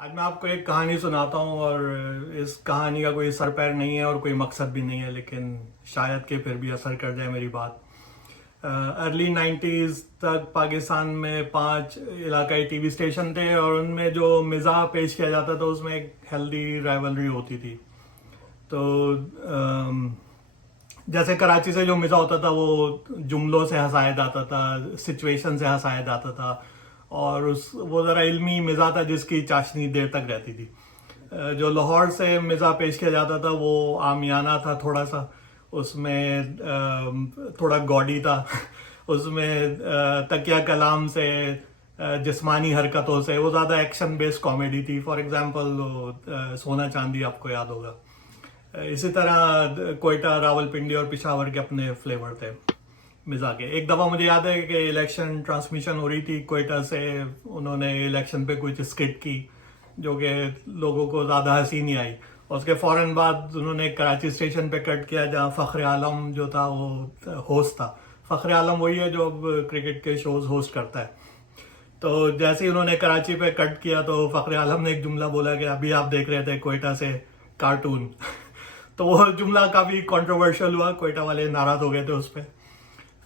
आज मैं आपको एक कहानी सुनाता हूँ और इस कहानी का कोई सर पैर नहीं है और कोई मकसद भी नहीं है, लेकिन शायद कि फिर भी असर कर जाए मेरी बात। अर्ली 90s तक पाकिस्तान में 5 इलाकाई टीवी स्टेशन थे और उनमें जो मिज़ाह पेश किया जाता था उसमें एक हेल्दी राइवलरी होती थी। तो जैसे कराची से जो मिज़ाह होता था वो जुमलों से हंसाया जाता था, सिचुएशन से हंसाया जाता था और उस वो ज़रा इल्मी मिज़ाह था जिसकी चाशनी देर तक रहती थी। जो लाहौर से मिज़ाह पेश किया जाता था वो आमियाना था थोड़ा सा, उसमें थोड़ा गॉडी था उसमें तकिया कलाम से, जिस्मानी हरकतों से, वो ज़्यादा एक्शन बेस्ड कॉमेडी थी। फॉर एग्जांपल सोना चांदी आपको याद होगा। इसी तरह कोयटा, रावलपिंडी और पिशावर के अपने फ्लेवर थे मिज़ा के। एक दफ़ा मुझे याद है कि इलेक्शन ट्रांसमिशन हो रही थी कोयटा से, उन्होंने इलेक्शन पे कुछ स्किट की जो कि लोगों को ज़्यादा हंसी नहीं आई। और उसके फ़ौरन बाद उन्होंने कराची स्टेशन पे कट किया जहाँ फ़ख्र आलम जो था वो होस्ट था। फ़ख्र आलम वही है जो अब क्रिकेट के शोज होस्ट करता है। तो जैसे ही उन्होंने कराची पे कट किया तो फ़ख्र आलम ने एक जुमला बोला कि अभी आप देख रहे थे कोयटा से कार्टून तो वो जुमला काफ़ी कंट्रोवर्शियल हुआ, कोयटा वाले नाराज़ हो गए थे उस पर।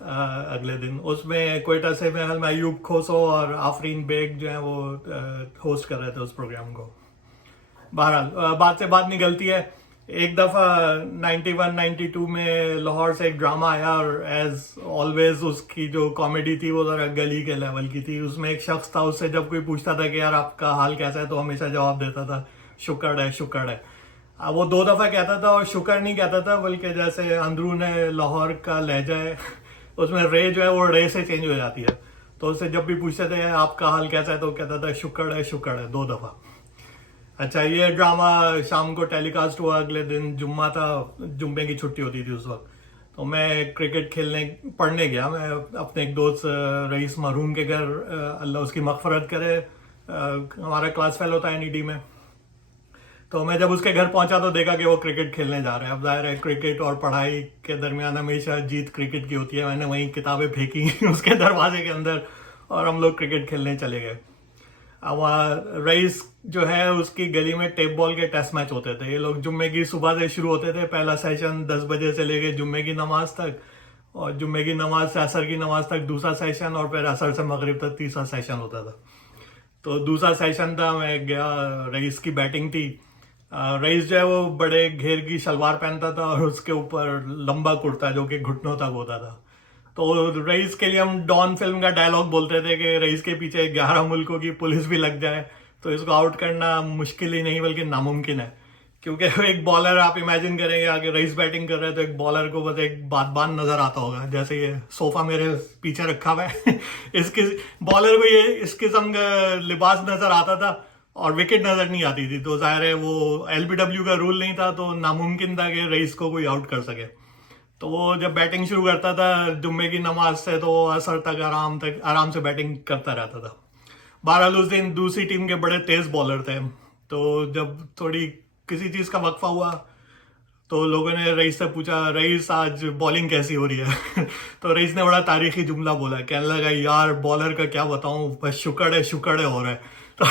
अगले दिन उसमें कोयटा से मेरे ख्याल में अयूब खोसो और आफरीन बेग जो है वो होस्ट कर रहे थे उस प्रोग्राम को। बहरहाल बात से बात निकलती है। एक दफ़ा 91-92 में लाहौर से एक ड्रामा आया और एज ऑलवेज उसकी जो कॉमेडी थी वो ज़रा गली के लेवल की थी। उसमें एक शख्स था, उससे जब कोई पूछता था कि यार आपका हाल कैसा है तो हमेशा जवाब देता था शुक्र है शुक्र है। वो 2 दफ़ा कहता था और शुक्र नहीं कहता था, बल्कि जैसे अंदरून लाहौर का लहजा है उसमें रे जो है वो रे से चेंज हो जाती है। तो उससे जब भी पूछते थे आपका हाल कैसा है तो कहता था शुक्र है 2 दफ़ा। अच्छा, ये ड्रामा शाम को टेलीकास्ट हुआ। अगले दिन जुम्मा था, जुम्मे की छुट्टी होती थी उस वक्त। तो मैं क्रिकेट खेलने पढ़ने गया, मैं अपने एक दोस्त रईस मरहूम के घर, अल्लाह उसकी मगफरत करे, हमारा क्लास फेलो था एनईडी में। तो मैं जब उसके घर पहुंचा तो देखा कि वो क्रिकेट खेलने जा रहे हैं। अब जाहिर है क्रिकेट और पढ़ाई के दरमियान हमेशा जीत क्रिकेट की होती है। मैंने वहीं किताबें फेंकी उसके दरवाजे के अंदर और हम लोग क्रिकेट खेलने चले गए। अब वहाँ रईस जो है उसकी गली में टेप बॉल के टेस्ट मैच होते थे। ये लोग जुम्मे की सुबह से शुरू होते थे, पहला सेशन 10 बजे से लेके जुम्मे की नमाज तक, और जुम्मे की नमाज से असर की नमाज तक दूसरा सेशन, और फिर असर से मगरिब तक तीसरा सेशन होता था। तो दूसरा सेशन था, मैं गया, रईस की बैटिंग थी। रईस जो है वो बड़े घेर की शलवार पहनता था और उसके ऊपर लंबा कुर्ता जो कि घुटनों तक होता था। तो रईस के लिए हम डॉन फिल्म का डायलॉग बोलते थे कि रईस के पीछे 11 मुल्कों की पुलिस भी लग जाए तो इसको आउट करना मुश्किल ही नहीं बल्कि नामुमकिन है। क्योंकि एक बॉलर, आप इमेजिन करेंगे आगे रईस बैटिंग कर रहे हैं तो एक बॉलर को बस एक बादबान नजर आता होगा, जैसे ये सोफा मेरे पीछे रखा हुआ है इसके बॉलर को ये इस किस्म का लिबास नजर आता था और विकेट नजर नहीं आती थी। तो जाहिर है वो एलबीडब्ल्यू का रूल नहीं था, तो नामुमकिन था कि रईस को कोई आउट कर सके। तो वो जब बैटिंग शुरू करता था जुम्मे की नमाज से तो वो असर तक आराम से बैटिंग करता रहता था। बहरहाल उस दिन दूसरी टीम के बड़े तेज बॉलर थे, तो जब थोड़ी किसी चीज का वक्फा हुआ तो लोगों ने रईस से पूछा, रईस आज बॉलिंग कैसी हो रही है तो रईस ने बड़ा तारीखी जुमला बोला, कहने लगा यार बॉलर का क्या बताऊं, बस शुक्र है हो रहा है तो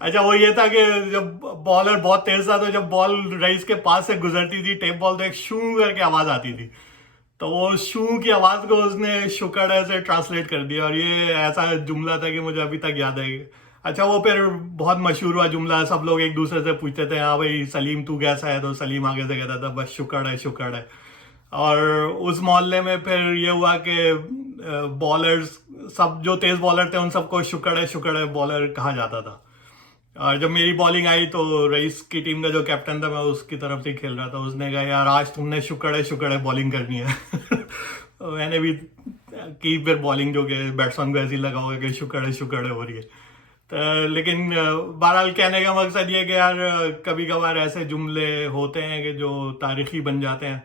अच्छा, वो ये था कि जब बॉलर बहुत तेज था तो जब बॉल रईस के पास से गुजरती थी टेप बॉल, तो एक शू करके आवाज आती थी। तो वो शू की आवाज को उसने शुक्र है से ट्रांसलेट कर दिया और ये ऐसा जुमला था कि मुझे अभी तक याद है। अच्छा, वो फिर बहुत मशहूर हुआ जुमला, सब लोग एक दूसरे से पूछते थे हाँ भाई सलीम तू कैसा है, तो सलीम आगे से कहता था बस शुक्र है। और उस मोहल्ले में फिर ये हुआ कि बॉलर्स, सब जो तेज बॉलर थे उन सबको शुक्र है बॉलर कहा जाता था। और जब मेरी बॉलिंग आई तो रईस की टीम का जो कैप्टन था, मैं उसकी तरफ से खेल रहा था, उसने कहा यार आज तुमने शुक्र है बॉलिंग करनी है तो मैंने भी की फिर बॉलिंग, जो कि बैट्समैन को ऐसी लगा होगा कि शुक्र है हो रही है। तो लेकिन बहरहाल कहने का मकसद ये कि यार कभी कभार ऐसे जुमले होते हैं कि जो तारीखी बन जाते हैं।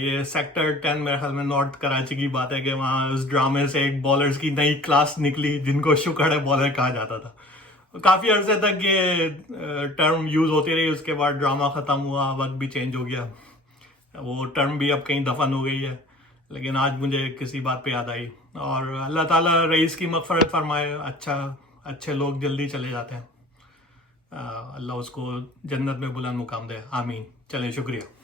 ये सेक्टर 10 मेरे ख्याल में नॉर्थ कराची की बात है कि वहाँ उस ड्रामे से एक बॉलर्स की नई क्लास निकली जिनको शुक्र है बॉलर कहा जाता था। काफी अरसे तक ये टर्म यूज होती रही, उसके बाद ड्रामा खत्म हुआ, वक्त भी चेंज हो गया, वो टर्म भी अब कहीं दफन हो गई है। लेकिन आज मुझे किसी बात पे याद आई, और अल्लाह ताला रईस की मगफरत फरमाए। अच्छा, अच्छे लोग जल्दी चले जाते हैं। अल्लाह उसको जन्नत में बुलंद मुकाम दे, आमीन। चलें, शुक्रिया।